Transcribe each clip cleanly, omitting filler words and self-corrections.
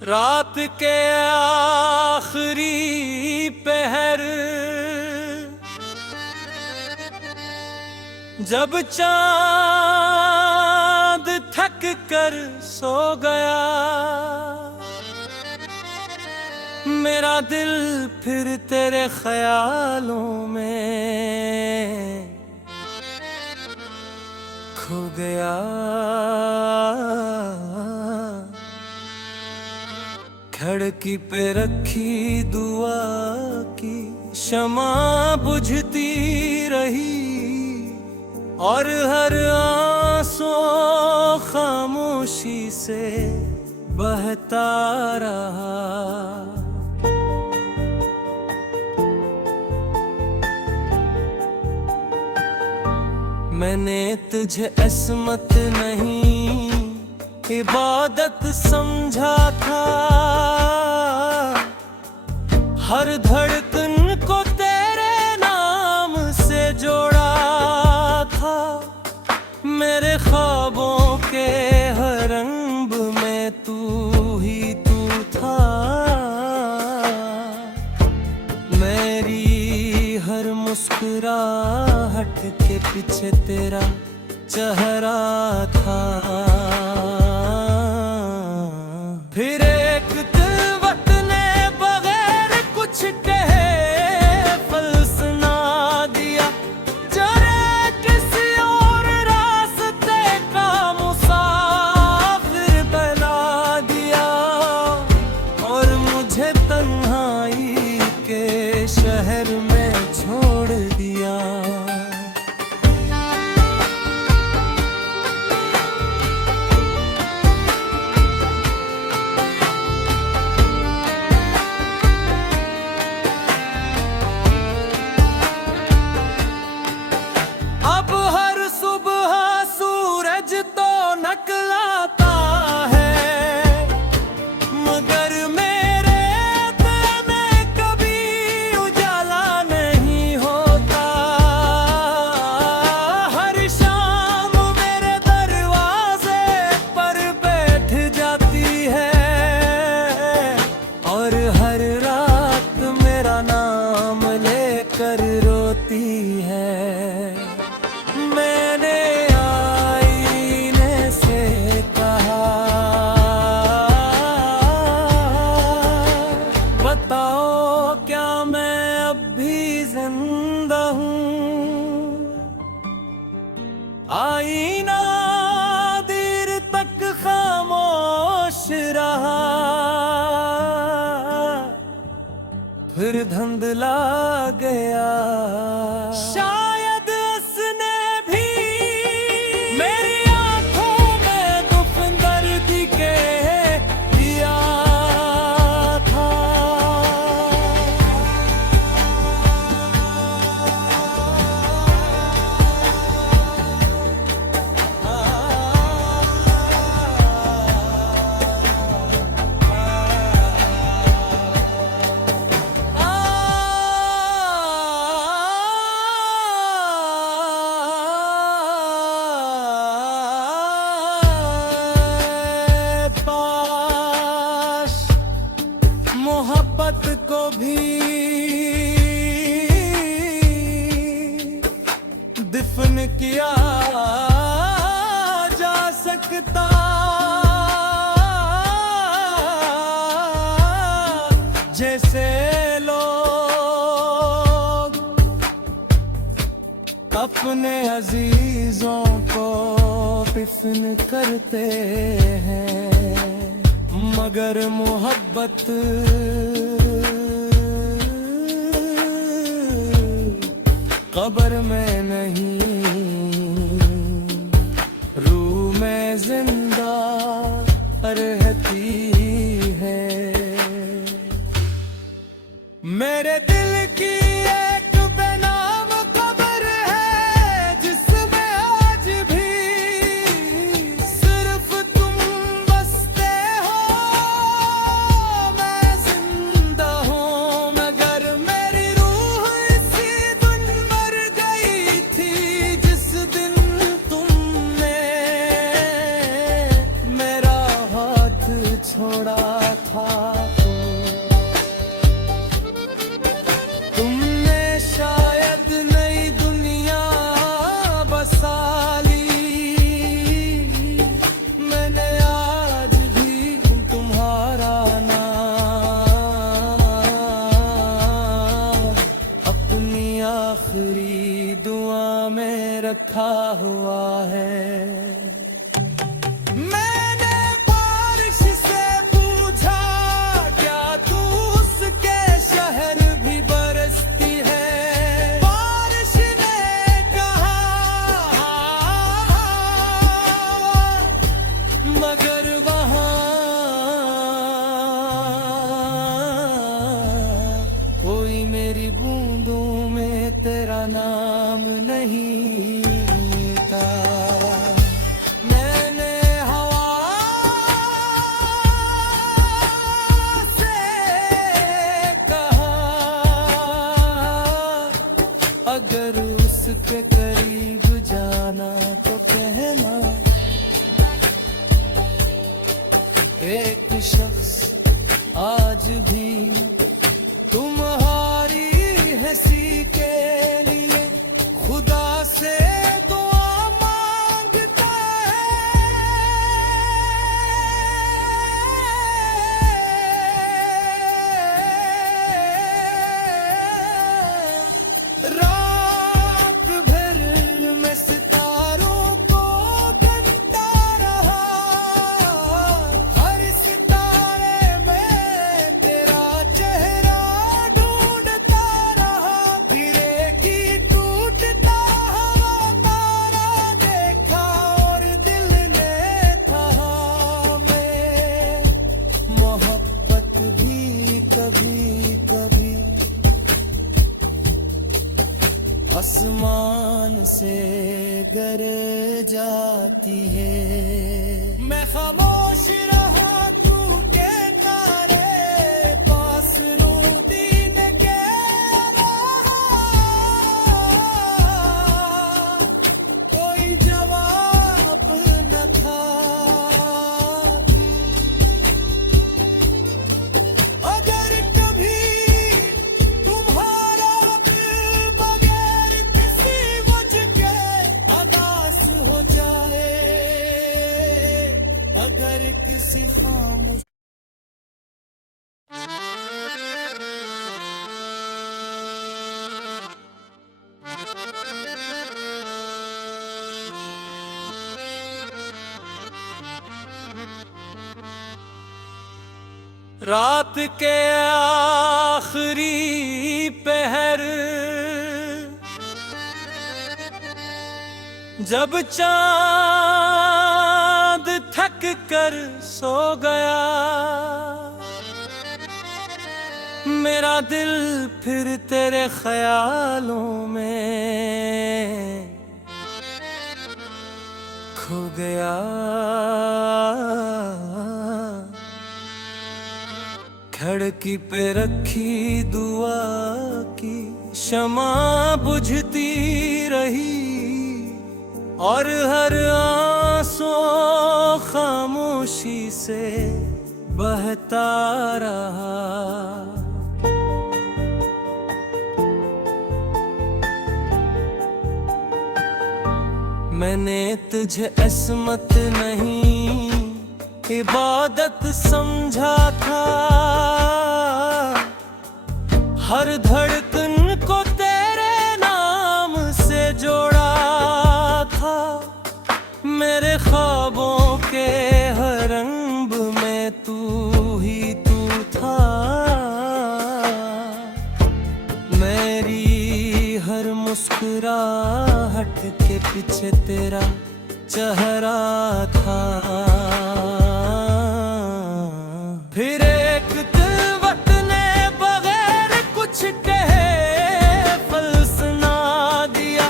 रात के आखिरी पहर जब चांद थक कर सो गया, मेरा दिल फिर तेरे ख्यालों में खो गया। खिड़की पे रखी दुआ की शमा बुझती रही और हर आंसू खामोशी से बहता रहा। मैंने तुझे अस्मत नहीं इबादत समझा था, हर धड़कन को तेरे नाम से जोड़ा था। मेरे ख्वाबों के हर रंग में तू ही तू था, मेरी हर मुस्कुराहट के पीछे तेरा चेहरा था। फिर एक तिलवत ने बगैर कुछ कहे फल सुना दिया, जरा किसी और रास्ते का मुसाफिर बना दिया और मुझे तन्हाई के शहर में छोड़ दिया। अब हर सुबह सूरज तो निकलता है, मगर मेरे दिल में कभी उजाला नहीं होता। हर शाम मेरे दरवाजे पर बैठ जाती है और हर रात मेरा नाम लेकर रोती है। मैंने आईने से कहा, बताओ क्या मैं अब भी जिंदा हूँ? आईना देर तक खामोश रहा, फिर धुंधला गया। शायद उसने भी मेरी आंखों में गुफ्तगू दर्द के दिया था। पास मोहब्बत को भी दफन किया जा सकता, जैसे लोग अपने अजीजों को दफन करते हैं, मगर मोहब्बत कब्र में नहीं, रूह में जिंदा रहती है। मेरे दिल की एक बेनाम कब्र है, जिसमें आज भी सिर्फ तुम बसते हो। मैं जिंदा हूँ मगर मेरी रूह इसी दिन मर गई थी, जिस दिन तुमने मेरा हाथ छोड़ा। एक शख्स आज भी तुम्हारी हंसी के लिए खुदा से दुआ मांगता है। रात भर में सितारों को गिनता रहा, हर सितारे में तेरा चेहरा ढूंढता रहा। हीरे की टूटता हुआ तारा देखा और दिल ने कहा मैं मोहब्बत भी कभी कभी आसमान से गर जाती है। मैं खामोश रहा तू के नारे पास रूदीन के रहा, कोई जवाब न था। अगर कभी तुम्हारा दिल बगैर किसी वजह के उदास हो जाए, अगर किसी खामोश रात के आखिरी पहर जब चांद थक कर सो गया, मेरा दिल फिर तेरे ख्यालों में खो गया। खिड़की पे रखी दुआ की शमा बुझती रही और हर आंसू खामोशी से बहता रहा। मैंने तुझे अस्मत नहीं इबादत समझा था, हर धड़कन को तेरे नाम से जोड़ा था। मेरे ख्वाबों के हर रंग में तू ही तू था, मेरी हर मुस्कुराहट के पीछे तेरा चेहरा था। फिर एक तिलवत ने बगैर कुछ कहे फलसना दिया,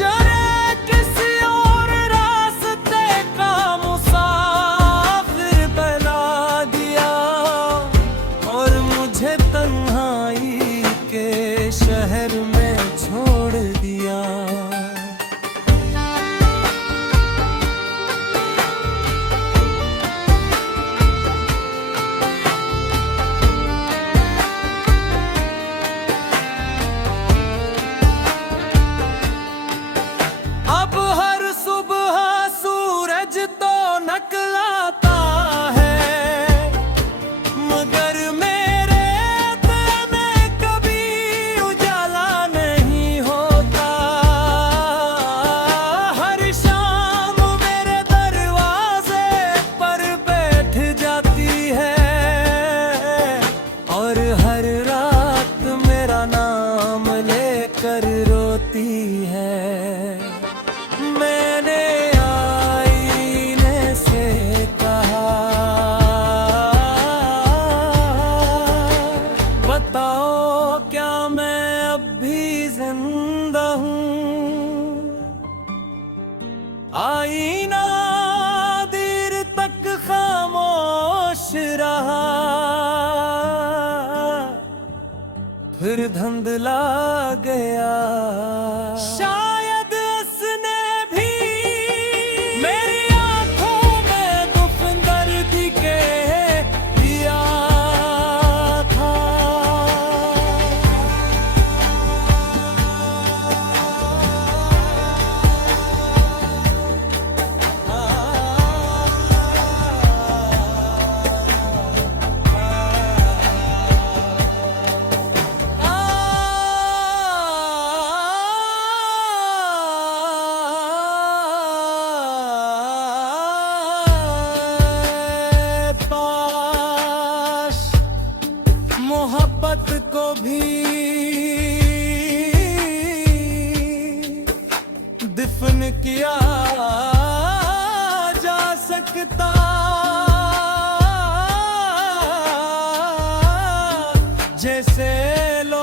जरा किसी और रास्ते का मुसाफिर बना दिया और मुझे तन्हाई के शहर में छोड़ दिया। अब हर सुबह सूरज तो निकलता है, मगर मेरे दिल में कभी उजाला नहीं होता। हर शाम मेरे दरवाजे पर बैठ जाती है और हर रात मेरा नाम लेकर रोती है। मैंने आईने से कहा बताओ क्या मैं अब भी जिंदा हूँ। आईना देर तक खामोश रहा, फिर धुंधला गया। शायद उसने भी मेरी आंखों में गुफ्तगू के भी दफन किया जा सकता, जैसे लोग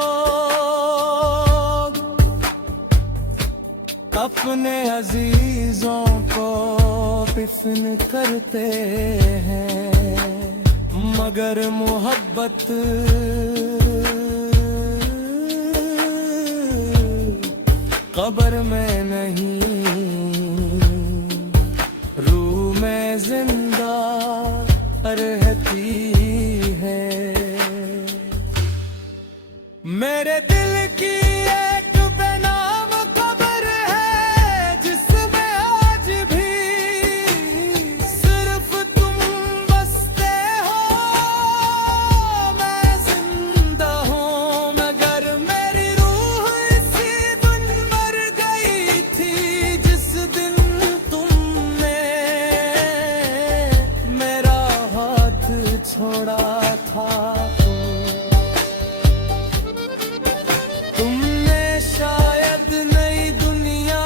अपने अजीजों को दफन करते हैं, मगर मोहब्बत कब्र में नहीं, रूह में जिंदा रहती है। मेरे दिल की एक बेनाम कब्र है, जिसमें आज भी सिर्फ तुम बसते हो। मैं जिंदा हूँ मगर मेरी रूह इसी दिन मर गई थी, जिस दिन तुमने मेरा हाथ छोड़ा था। तुमने शायद नई दुनिया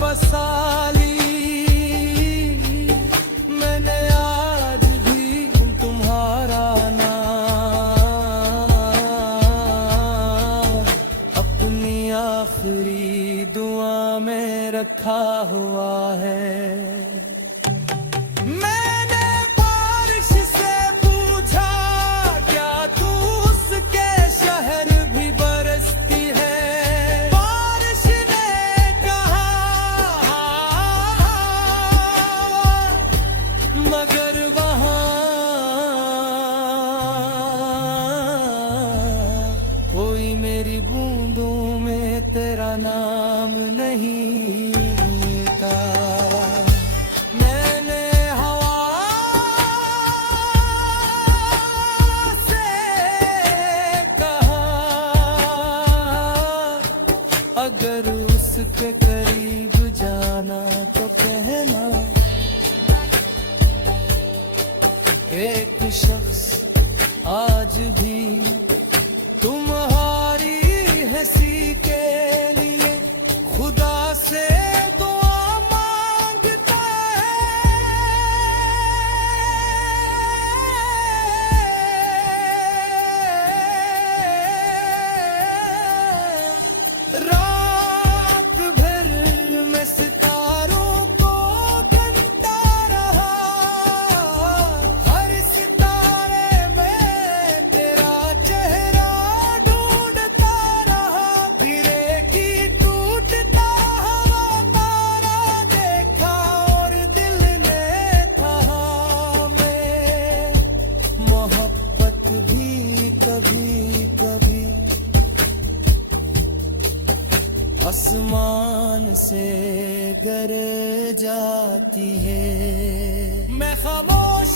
बसा ली, मैंने आज भी तुम्हारा नाम अपनी आखिरी दुआ में रखा हुआ है। मैंने बारिश से पूछा, क्या तू उसके शहर भी बरसती है? बारिश ने कहा मगर वहाँ कोई मेरी बूंदों में तेरा नाम नहीं था। मैंने हवा से कहा, अगर उसके करीब जाना तो कहना। एक शख्स आज भी तुम्हारी हंसी के लिए खुदा से दुआ मांगता है। रात भर में सितारों को गिनता रहा, हर सितारे में तेरा चेहरा ढूंढता रहा। गिरे की टूटता हुआ तारा देखा और दिल ने कहा, मैं मोहब्बत भी कभी कभी आसमान से गर जाती है। मैं खामोश